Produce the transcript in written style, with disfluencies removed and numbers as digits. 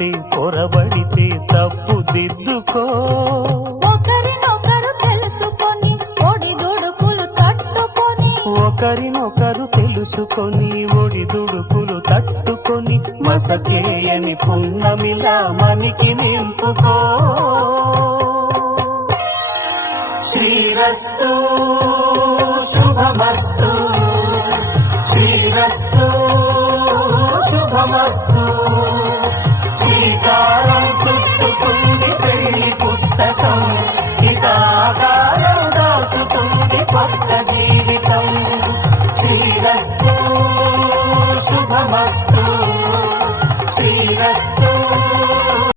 పొరబడితే పొరబడితే తప్పు దిద్దుకో. ఒకరినొకరు తెలుసుకొని ఒడిదుడుకులు తట్టుకొని, ఒకరినొకరు తెలుసుకొని ఒడిదుడుకులు తట్టుకొని, మసకేయని పున్నమిలా మనికి నింపుకో. శ్రీరస్తు శుభమస్తు, శ్రీరస్తు శుభమస్తు.